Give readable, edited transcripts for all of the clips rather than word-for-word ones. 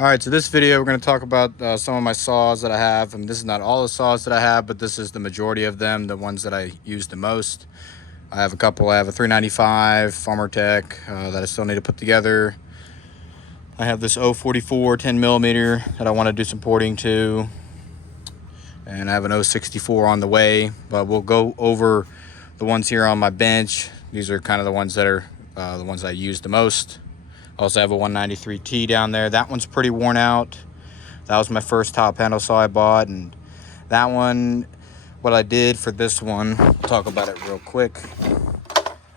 All right, so this video we're going to talk about some of my saws that I have, and this is not all the saws that I have, but this is the majority of them, the ones that I use the most. I have a couple. I have a 395 Farmer Tech that I still need to put together. I have this 044 10 millimeter that I want to do some porting to, and I have an 064 on the way, but we'll go over the ones here on my bench. These are kind of the ones that are the ones I use the most. I also have a 193T down there. That one's pretty worn out. That was my first top handle saw I bought, and that one, what I did for this one, I'll talk about it real quick.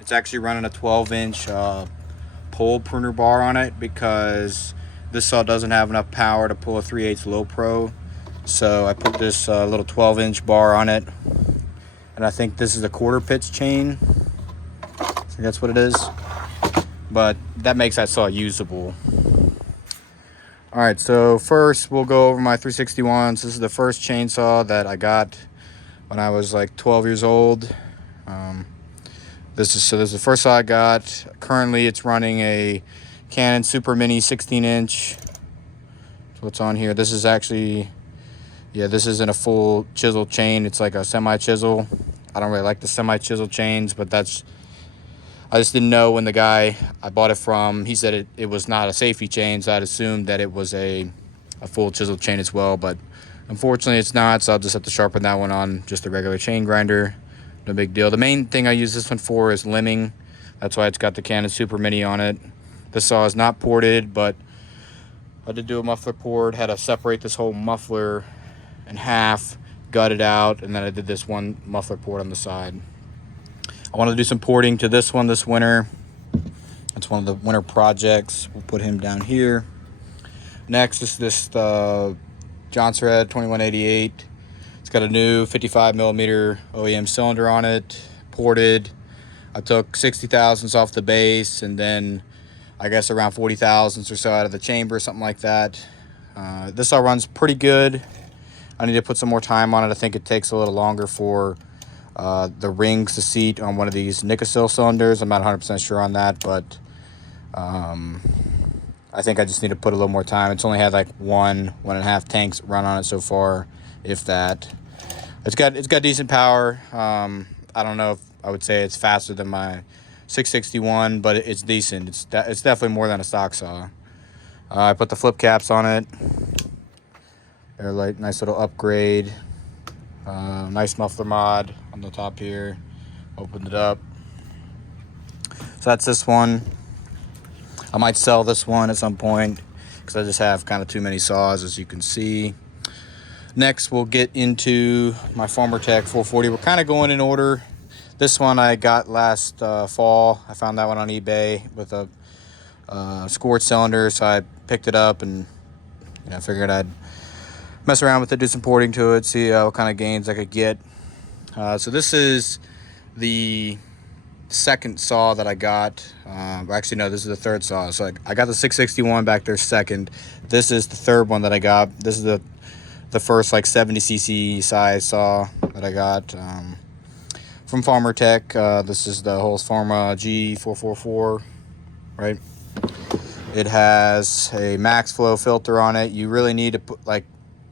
It's actually running a 12-inch pole pruner bar on it because this saw doesn't have enough power to pull a 3/8 low pro. So I put this little 12-inch bar on it, and I think this is a quarter pitch chain. So that's what it is. But that makes that saw usable. All right, so first we'll go over my 361s. This is the first chainsaw that I got when I was like 12 years old. This is the first saw I got. Currently it's running a Canon Super Mini 16-inch. So what's on here? This is actually, yeah, this isn't a full chisel chain. It's like a semi-chisel. I don't really like the semi-chisel chains, but I just didn't know when the guy I bought it from, he said it was not a safety chain, so I'd assumed that it was a full chisel chain as well, but unfortunately it's not, so I'll just have to sharpen that one on just a regular chain grinder. No big deal. The main thing I use this one for is limbing. That's why it's got the Canon Super Mini on it. This saw is not ported, but I did do a muffler port, had to separate this whole muffler in half, gut it out, and then I did this one muffler port on the side. I want to do some porting to this one this winter. It's one of the winter projects. We'll put him down here. Next is this Johnson Red 2188. It's got a new 55 millimeter OEM cylinder on it, ported. I took 60 thousandths off the base, and then I guess around 40 thousandths or so out of the chamber, something like that. This all runs pretty good. I need to put some more time on it. I think it takes a little longer for the rings to seat on one of these Nicosil cylinders. I'm not 100% sure on that, but I think I just need to put a little more time. It's only had like 1.5 tanks run on it so far, if that. It's got decent power. I don't know if I would say it's faster than my 661, but it's decent. It's definitely more than a stock saw. I put the flip caps on it. They're like nice little upgrade. Nice muffler mod on the top here. Opened it up. So that's this one. I might sell this one at some point because I just have kind of too many saws, as you can see. Next, we'll get into my Farmer Tech 440. We're kind of going in order. This one I got last fall. I found that one on eBay with a scored cylinder, so I picked it up and figured I'd mess around with it, do some porting to it, see what kind of gains I could get. So this is the second saw that I got. Actually, no, this is the third saw. So I got the 661 back there second. This is the third one that I got. This is the first like 70cc size saw that I got from Farmer Tech. This is the Husqvarna G444, right? It has a max flow filter on it. You really need to put,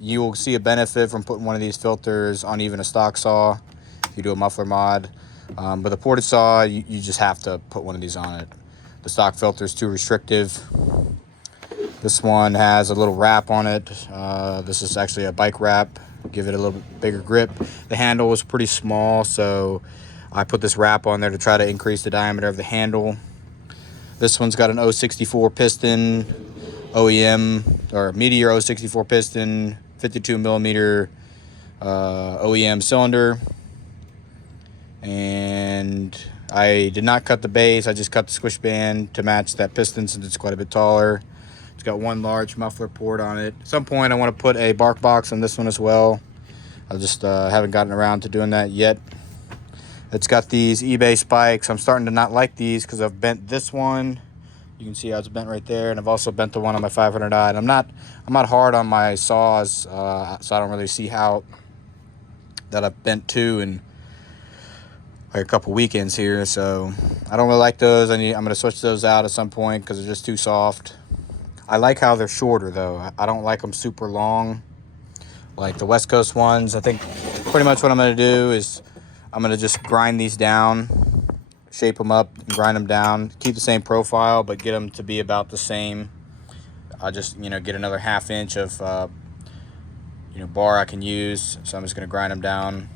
you will see a benefit from putting one of these filters on even a stock saw if you do a muffler mod. But the ported saw, you just have to put one of these on it. The stock filter is too restrictive. This one has a little wrap on it. This is actually a bike wrap. Give it a little bit bigger grip. The handle was pretty small, so I put this wrap on there to try to increase the diameter of the handle. This one's got an 064 piston, OEM, or Meteor 064 piston, 52 millimeter OEM cylinder. And I did not cut the base. I just cut the squish band to match that piston since it's quite a bit taller. It's got one large muffler port on it. At some point I want to put a bark box on this one as well. I just haven't gotten around to doing that yet. It's got these eBay spikes. I'm starting to not like these because I've bent this one. You can see how it's bent right there, and I've also bent the one on my 500i. And I'm not hard on my saws, so I don't really see how that I've bent two in like a couple weekends here. So I don't really like those. I'm going to switch those out at some point because they're just too soft. I like how they're shorter though. I don't like them super long like the West Coast ones. I think pretty much what I'm going to do is I'm going to just grind these down, shape them up, and grind them down, keep the same profile, but get them to be about the same. I'll just, get another 1/2 inch of, bar I can use. So I'm just going to grind them down.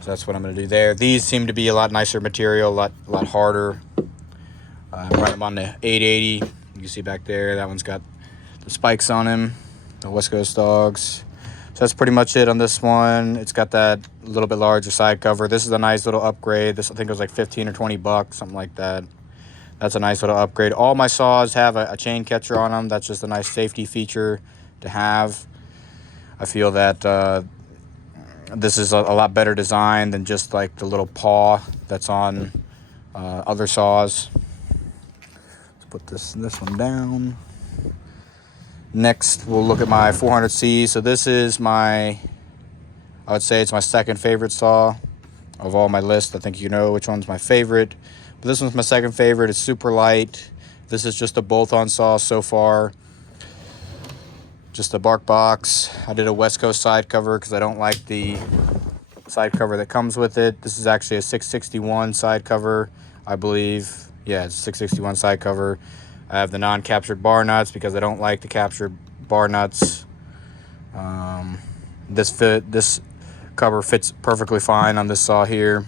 So that's what I'm going to do there. These seem to be a lot nicer material, a lot harder. I'm running them on the 880. You can see back there, that one's got the spikes on him, the West Coast dogs. So that's pretty much it on this one. It's got that little bit larger side cover. This is a nice little upgrade. This, I think it was like 15 or 20 bucks, something like that. That's a nice little upgrade. All my saws have a chain catcher on them. That's just a nice safety feature to have. I feel that this is a lot better design than just like the little paw that's on other saws. Let's put this one down. Next, we'll look at my 400C. So this is I would say it's my second favorite saw of all my list. I think you know which one's my favorite. But this one's my second favorite. It's super light. This is just a bolt-on saw so far. Just a bark box. I did a West Coast side cover because I don't like the side cover that comes with it. This is actually a 661 side cover, I believe. Yeah, it's a 661 side cover. I have the non-captured bar nuts because I don't like the captured bar nuts. This cover fits perfectly fine on this saw here.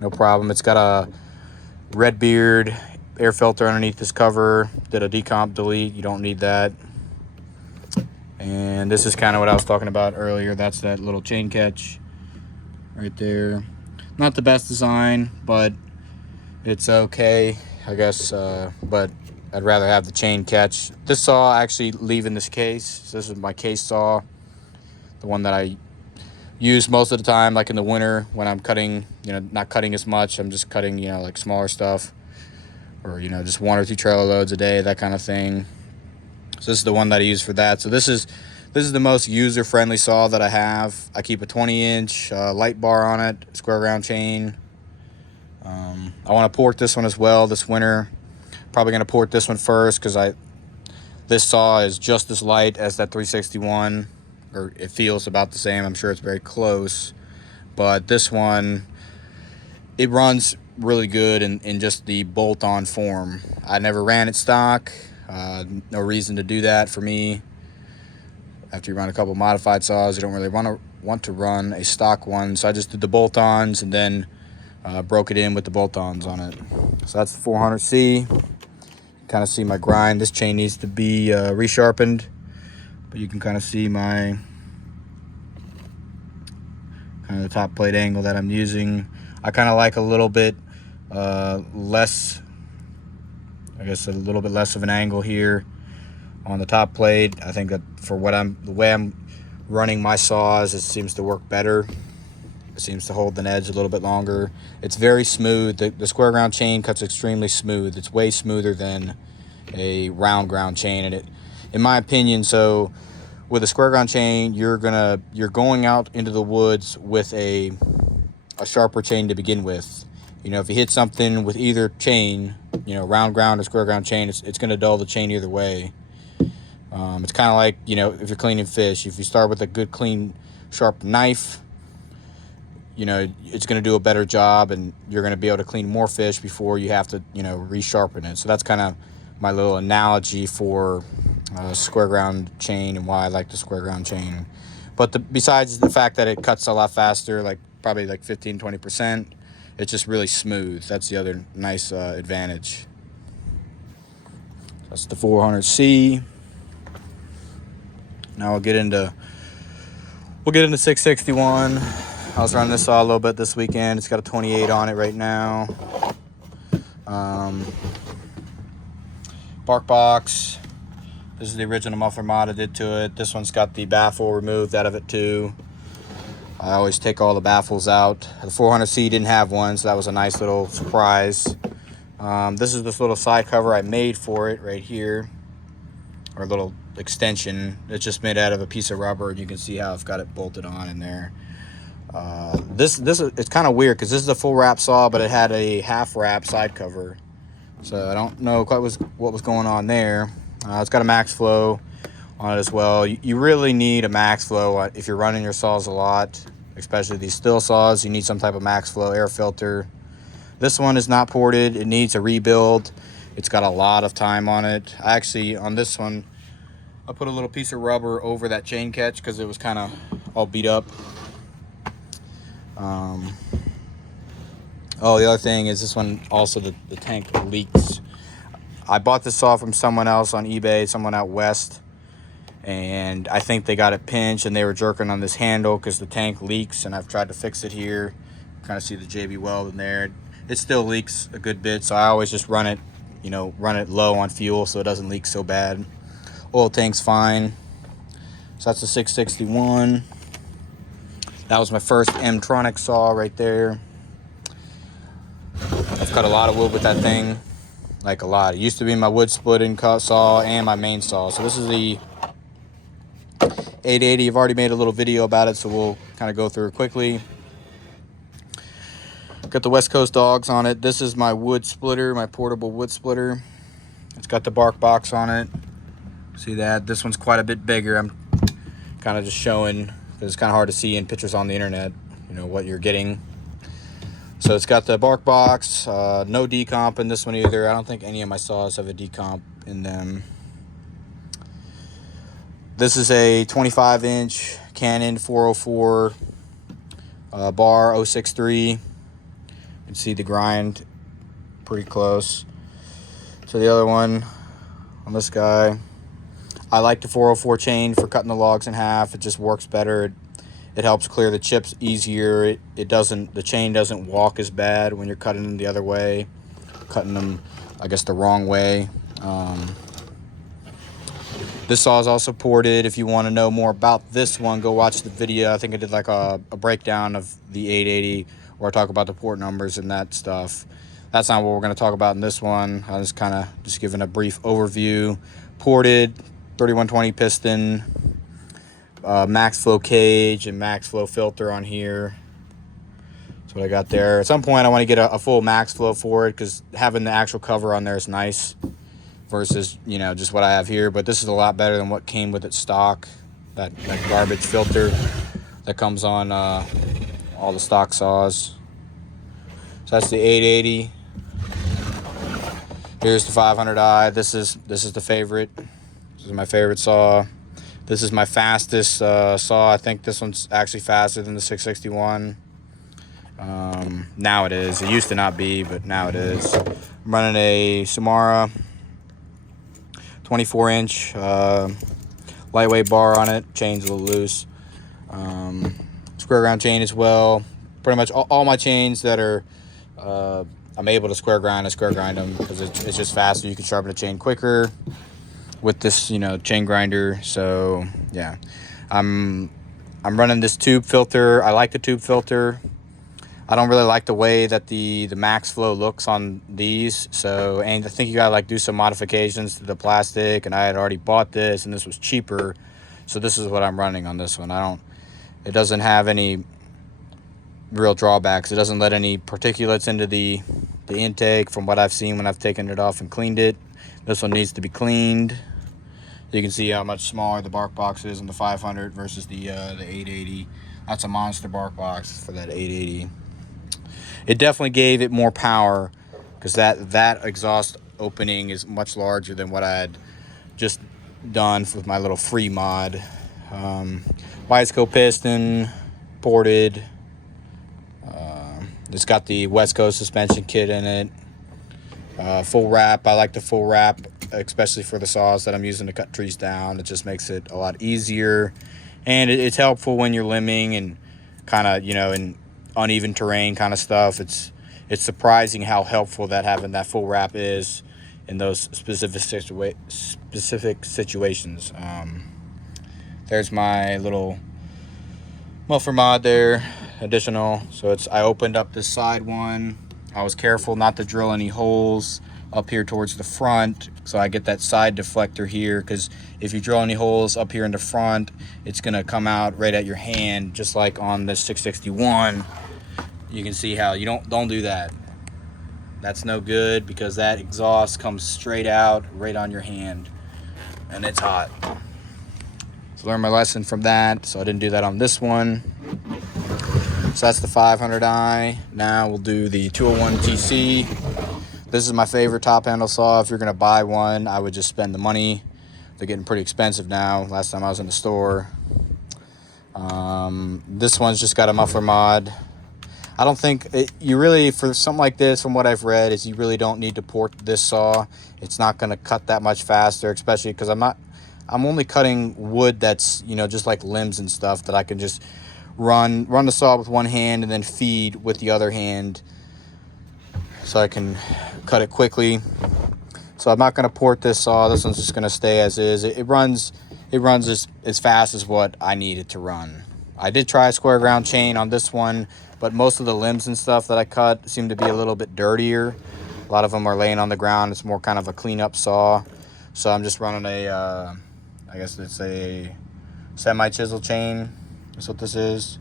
No problem. It's got a Redbeard air filter underneath this cover. Did a decomp delete. You don't need that. And this is kind of what I was talking about earlier. That's that little chain catch right there. Not the best design, but it's okay, I guess. But I'd rather have the chain catch. This saw I actually leave in this case. So this is my case saw, the one that I use most of the time, like in the winter when I'm cutting, not cutting as much. I'm just cutting, like smaller stuff, or just 1 or 2 trailer loads a day, that kind of thing. So this is the one that I use for that. So this is the most user-friendly saw that I have. I keep a 20-inch light bar on it, square ground chain. I want to port this one as well this winter. Probably going to port this one first because this saw is just as light as that 361, or it feels about the same. I'm sure it's very close, but this one, it runs really good in just the bolt-on form. I never ran it stock. No reason to do that for me. After you run a couple modified saws, you don't really want to run a stock one. So I just did the bolt-ons and then broke it in with the bolt-ons on it. So that's the 400C. Kind of see my grind. This chain needs to be resharpened, but you can kind of see my the top plate angle that I'm using. I kind of like a little bit less, I guess a little bit less of an angle here on the top plate. I think that for the way I'm running my saws, it seems to work better. It seems to hold an edge a little bit longer. It's very smooth. The square ground chain cuts extremely smooth. It's way smoother than a round ground chain, and in my opinion, so with a square ground chain, you're going out into the woods with a sharper chain to begin with. If you hit something with either chain, round ground or square ground chain, it's going to dull the chain either way. It's kind of like, if you're cleaning fish, if you start with a good, clean, sharp knife, it's going to do a better job, and you're going to be able to clean more fish before you have to, resharpen it. So that's kind of my little analogy for square ground chain and why I like the square ground chain. But besides the fact that it cuts a lot faster, probably 15-20%, it's just really smooth. That's the other nice advantage. That's the 400C. Now we'll get into 661. I was running this saw a little bit this weekend. It's got a 28 on it right now. Bark box. This is the original muffler mod I did to it. This one's got the baffle removed out of it too. I always take all the baffles out. The 400C didn't have one, so that was a nice little surprise. This is this little side cover I made for it right here, or a little extension. It's just made out of a piece of rubber, and you can see how I've got it bolted on in there. It's kind of weird because this is a full wrap saw, but it had a half wrap side cover. So I don't know quite what was going on there. It's got a max flow on it as well. You really need a max flow if you're running your saws a lot, especially these still saws. You need some type of max flow air filter. This one is not ported. It needs a rebuild. It's got a lot of time on it. I actually, on this one, I put a little piece of rubber over that chain catch because it was kind of all beat up. Oh, the other thing is this one also, the tank leaks. I bought this saw from someone else on eBay, someone out west, and I think they got it pinched and they were jerking on this handle because the tank leaks, and I've tried to fix it here. Kind of see the JB weld in there. It still leaks a good bit, so I always just run it, run it low on fuel so it doesn't leak so bad. Oil tank's fine. So that's a 661. That was my first M-tronic saw right there. I've cut a lot of wood with that thing, like a lot. It used to be my wood splitting cut saw and my main saw. So this is the 880. I've already made a little video about it, so we'll kind of go through it quickly. Got the West Coast dogs on it. This is my wood splitter, my portable wood splitter. It's got the bark box on it. See that? This one's quite a bit bigger. I'm kind of just showing because it's kind of hard to see in pictures on the internet, what you're getting. So it's got the bark box, no decomp in this one either. I don't think any of my saws have a decomp in them. This is a 25-inch Canon 404 bar 063. You can see the grind pretty close to the other one on this guy. I like the 404 chain for cutting the logs in half. It just works better. It helps clear the chips easier. The chain doesn't walk as bad when you're cutting them the other way, cutting them, I guess, the wrong way. This saw is also ported. If you want to know more about this one, go watch the video. I think I did like a breakdown of the 880 where I talk about the port numbers and that stuff. That's not what we're going to talk about in this one. I was just giving a brief overview. Ported, 3120 piston. Max flow cage and max flow filter on here. That's what I got there. At some point I want to get a full max flow for it because having the actual cover on there is nice versus just what I have here, but this is a lot better than what came with it stock, that garbage filter that comes on all the stock saws. So that's the 880. Here's the 500i. This is the favorite. This is my favorite saw. This is my fastest saw. I think this one's actually faster than the 661. Now it is. It used to not be, but now it is. I'm running a Samara 24-inch lightweight bar on it. Chain's a little loose. Square ground chain as well. Pretty much all my chains that are I'm able to square grind them because it's just faster. You can sharpen a chain quicker with this chain grinder. So yeah, I'm running this tube filter. I like the tube filter. I don't really like the way that the max flow looks on these, so, and I think you gotta do some modifications to the plastic, and I had already bought this and this was cheaper, so this is what I'm running on this one. It doesn't have any real drawbacks. It doesn't let any particulates into the intake from what I've seen when I've taken it off and cleaned it. This one needs to be cleaned. You can see how much smaller the bark box is on the 500 versus the 880. That's a monster bark box for that 880. It definitely gave it more power because that exhaust opening is much larger than what I had just done with my little free mod. Bicycle piston, ported. It's got the West Coast suspension kit in it. Full wrap. I like the full wrap, especially for the saws that I'm using to cut trees down. It just makes it a lot easier, and it's helpful when you're limbing and kind of in uneven terrain kind of stuff. It's surprising how helpful having that full wrap is in those specific situations. There's my little muffler mod there, additional. So I opened up this side one. I was careful not to drill any holes up here towards the front, so I get that side deflector here, because if you drill any holes up here in the front, it's gonna come out right at your hand, just like on this 661. You can see how you don't do that. That's no good because that exhaust comes straight out right on your hand, and it's hot. So learned my lesson from that, so I didn't do that on this one. So that's the 500i. Now we'll do the 201 TC. This is my favorite top handle saw. If you're gonna buy one, I would just spend the money. They're getting pretty expensive now. Last time I was in the store. This one's just got a muffler mod. I don't think you really, for something like this, from what I've read, is you really don't need to port this saw. It's not going to cut that much faster, especially because I'm only cutting wood that's, you know, just like limbs and stuff that I can just run the saw with one hand and then feed with the other hand, so I can cut it quickly. So I'm not going to port this saw. This one's just going to stay as is. It runs as fast as what I need it to run. I did try a square ground chain on this one, but most of the limbs and stuff that I cut seem to be a little bit dirtier. A lot of them are laying on the ground. It's more kind of a cleanup saw. So I'm just running I guess it's a semi-chisel chain. That's what this is.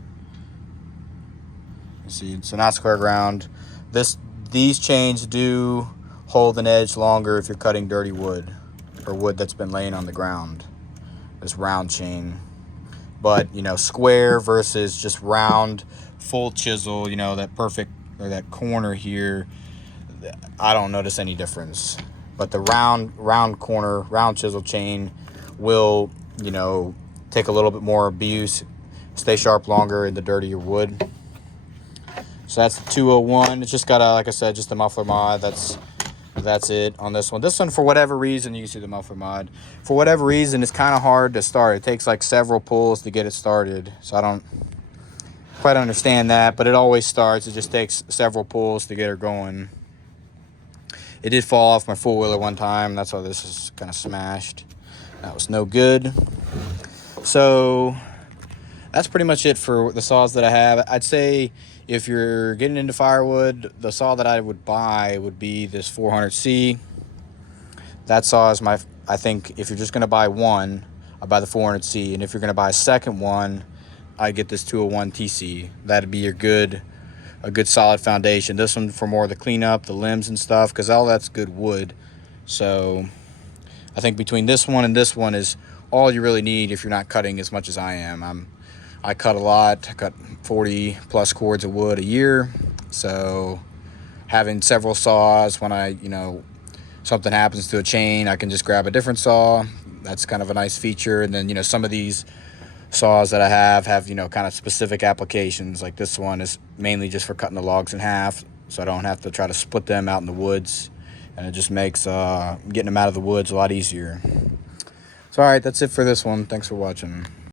You see, so not square ground. These chains do hold an edge longer if you're cutting dirty wood or wood that's been laying on the ground. This round chain. But, you know, square versus just round, full chisel, you know, that perfect, or that corner here, I don't notice any difference. But the round corner, round chisel chain will, you know, take a little bit more abuse, stay sharp longer in the dirtier wood. So that's the 201. It's just got a, like I said, just a muffler mod. That's it on this one. This one, for whatever reason, you can see the muffler mod. For whatever reason, it's kind of hard to start. It takes like several pulls to get it started. So I don't quite understand that, but it always starts. It just takes several pulls to get her going. It did fall off my four-wheeler one time. That's why this is kind of smashed. That was no good. So that's pretty much it for the saws that I have. I'd say if you're getting into firewood, the saw that I would buy would be this 400C. That saw is I think if you're just going to buy one, I'd buy the 400C. And if you're going to buy a second one, I'd get this 201 TC. That'd be a good solid foundation. This one for more of the cleanup, the limbs and stuff, because all that's good wood. So I think between this one and this one is all you really need if you're not cutting as much as I am. I cut a lot. I cut 40 plus cords of wood a year. So having several saws, when something happens to a chain, I can just grab a different saw. That's kind of a nice feature. And then, some of these saws that I have, kind of specific applications. Like this one is mainly just for cutting the logs in half, so I don't have to try to split them out in the woods. And it just makes getting them out of the woods a lot easier. So, all right, that's it for this one. Thanks for watching.